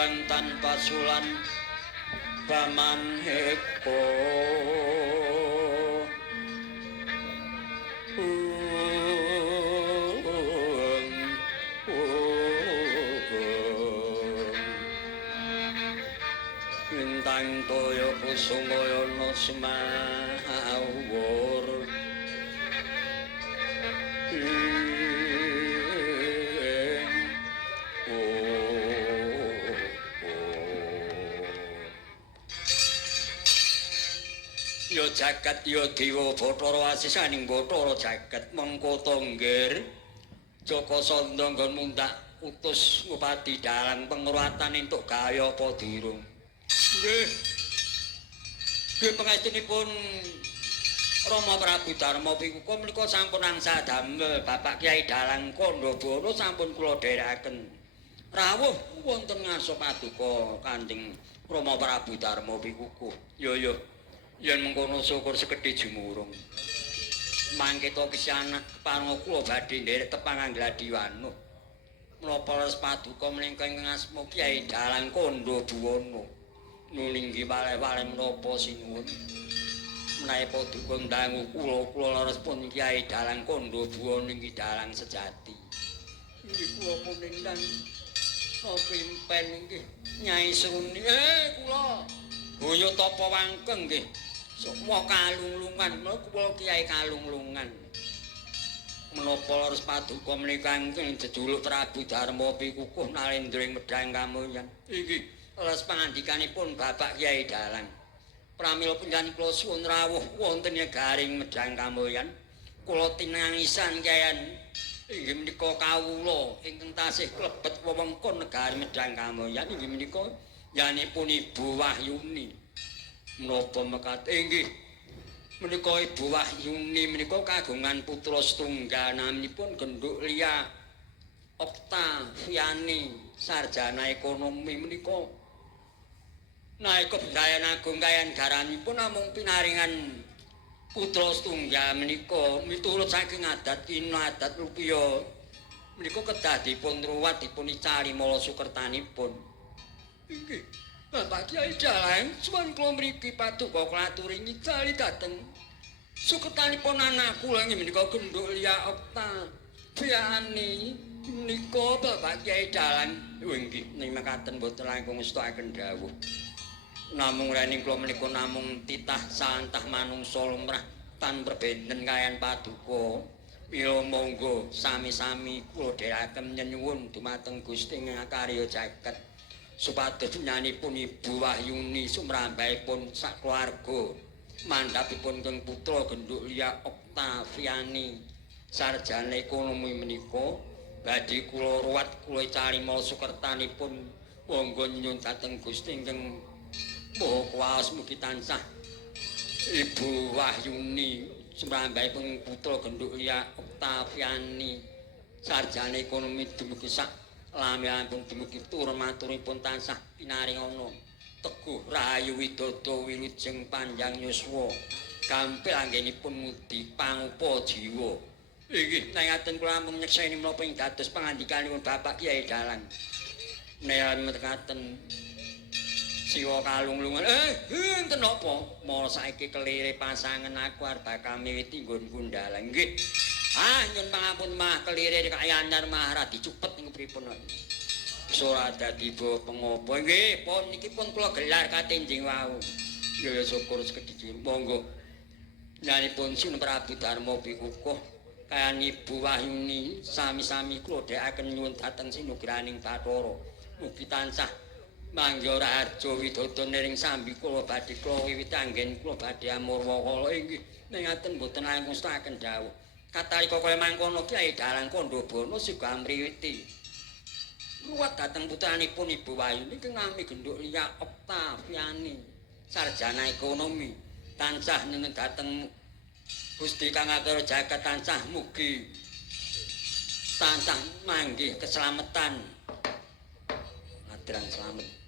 kembang tanpa sulan paman heko lintang toyo kusungaya no semawur ya jagat ya dewa Bathara asisaning Bathara jagat mengko tonggir Jaka Sanda nggon mundak utus Ngupadi Dalang pengruatan entuk gaya apa durung nggih nggih pangestunipun Rama Prabu Darma Pikuko menika sampun angsal damel Bapak Kyai Dalang Kandabana sampun kula dherekaken rawuh wonten ngaso paduka Kanjeng Rama Prabu Darma Pikuko ya yen mengkono syukur sekedhi jumurung mangke to kisana kepareng kula badhe nderek tepang Gladiwanu menapa leres paduka menika ingkang asma Kyai Dalang Kandabana nulinggi wale-wale menapa sinuwun menawi paduka ndangu kula leres pun Kyai Dalang Kandabana niki dalang sejati niki kula pun nindang pimpen nggih Nyai Sruni kula boyo tapa wangkeng nggih semua kalunglungan kula Kyai kalunglungan menapa leres paduka menika ingkang jejuluk Prabu Darma Pikukuh Nalendring Medang Kamulyan iki leres pangandikanipun Bapak Kyai Dalang pramila panjenengan kula suwun rawuh wonten negaring Medang Kamulyan kula tinangisan kaliyan inggih menika kawula ingkang tasih klebet wewengkon negari Medang Kamulyan inggih menika yanipun Ibu Wahyuni menapa mekaten inggih menika Ibu Wahyuni menika kagungan putra setunggal naminipun Genduk Lia Oktaviani sarjana ekonomi menika naik kebedayan agung kayan garamipun namung pinaringan putra setunggal menika miturut saking adat kina adat rupiah menika kedah dipun ruwat dipun icari mala sukertanipun inggih Bapak Kyai Dalang suwun kula mriki paduka kula aturi ngicali dhateng sukertanipun anak kula inggih menika Genduk Lia Oktaviani menika Bapak Kyai Dalang inggih ning mekaten boten langkung ngestokaken dawuh namung rening kula menika namung titah santah manungsa lumrah tan perbenten kayan paduka mila monggo sami-sami kula dherekaken nyuwun dumateng Gusti ngakarya jagat supados nyanipun Ibu Wahyuni sumrambahipun sakluwarga mandhapipun keng putra Genduk Lia Oktaviani sarjana ekonomi menika badhe kula ruwat kula carima sukertanipun monggo nyuwun dhateng Gusti ingkang Maha Kuwasa mugi tansah Ibu Wahyuni sumrambahipun putra Genduk Lia Oktaviani sarjana ekonomi dumugi sak lampahipun dumugi turmaturipun tansah pinaringana teguh rahayu widodо wilujeng panjang yuswa gampil anggenipun mudi pangupa jiwa inggih ngaten kula ampun nyekseni menapa ing dados pangandikanipun Bapak Kyai Dalang menawi mekaten siwa kalunglungan enten apa mala saiki kelire pasangan aku arep bakal miwiti nggonku ndalang nggih nyun pangampun mah kelire kayandar mah ra dicupet ing pripun ora dadi pengapa nggih pun niki pun kula gelar katenjing wau ya syukur sekedhik monggo nyanipun Sun Prabu Darma Pikukuh kayan Ibu Wahyuni sami-sami kula dhekaken nyuwun dhateng sinugraning Bathara mugi tansah mangga raharja widodone ring sambi kula badhe kula wiwit anggen kula badhe amurwa kala inggih ning ngaten boten langkung staken dawuh katalika kaya mangkono Kyai Dalang Kandabana siga mriwiti ruwat dhateng putranipun Ibu Wahyuni ingkang nami Genduk Lia Oktaviani sarjana ekonomi tansah nyuwun dhateng Gusti Kang Atur jagat tansah mugi tansah manggih keselamatan adrang slamet